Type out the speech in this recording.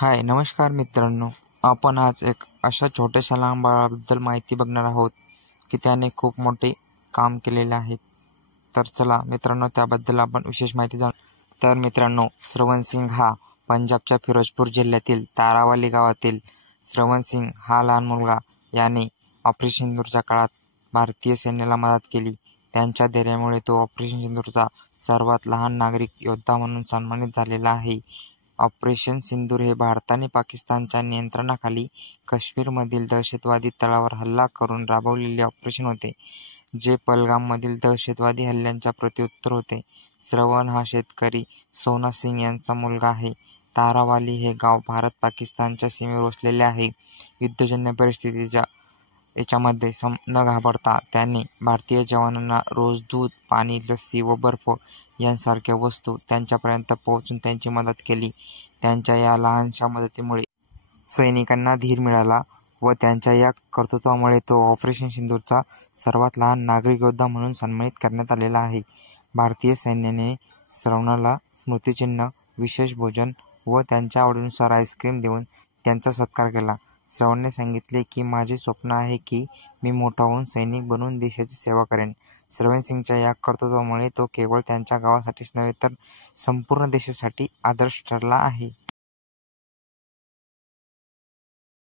हाय नमस्कार मित्रांनो, आपण आज एक अशा छोट्याशा लहान बाळाबद्दल माहिती बघणार आहोत की त्याने खूप मोठे काम केलेले आहे. तर चला मित्रांनो, त्याबद्दल आपण विशेष माहिती जाणू. तर मित्रांनो, श्रवण सिंग हा पंजाबच्या फिरोजपूर जिल्ह्यातील तारावाली गावातील श्रवण सिंग हा लहान मुलगा याने ऑपरेशन सिंदूरच्या काळात भारतीय सैन्याला मदत केली. त्यांच्या धैर्यामुळे तो ऑपरेशन सिंदूरचा सर्वात लहान नागरिक योद्धा म्हणून सन्मानित झालेला आहे. ऑपरेशन सिंदूर हे भारताने पाकिस्तानच्या नियंत्रणाखाली काश्मीरमधील दहशतवादी तळावर हल्ला करून राबवलेले ऑपरेशन होते, जे पहलगाममधील दहशतवादी हल्ल्यांच्या प्रत्युत्तर होते. श्रवण हा शेतकरी सोना सिंग यांचा मुलगा आहे. तारावाली हे गाव भारत-पाकिस्तानच्या सीमेवर वसलेले आहे. युद्धजन्य परिस्थितीच्या याच्यामध्ये न घाबरता त्याने भारतीय जवानांना रोज दूध, पाणी, लस्सी व बर्फ यांसारख्या वस्तू त्यांच्यापर्यंत पोहोचून त्यांची मदत केली. त्यांच्या या लहानशा मदतीमुळे सैनिकांना धीर मिळाला व त्यांच्या या कर्तृत्वामुळे तो ऑपरेशन सिंदूरचा सर्वात लहान नागरिक योद्धा म्हणून सन्मानित करण्यात आलेला आहे. भारतीय सैन्याने श्रवणाला स्मृतिचिन्ह, विशेष भोजन व त्यांच्या आवडीनुसार आईस्क्रीम देऊन त्यांचा सत्कार केला. श्रवणने सांगितले की माझे स्वप्न आहे की मी मोठा होऊन सैनिक बनून देशाची सेवा करेन. श्रवण सिंगच्या या कर्तृत्वामुळे तो केवळ त्यांच्या गावासाठीच नव्हे तर संपूर्ण देशासाठी आदर्श ठरला आहे.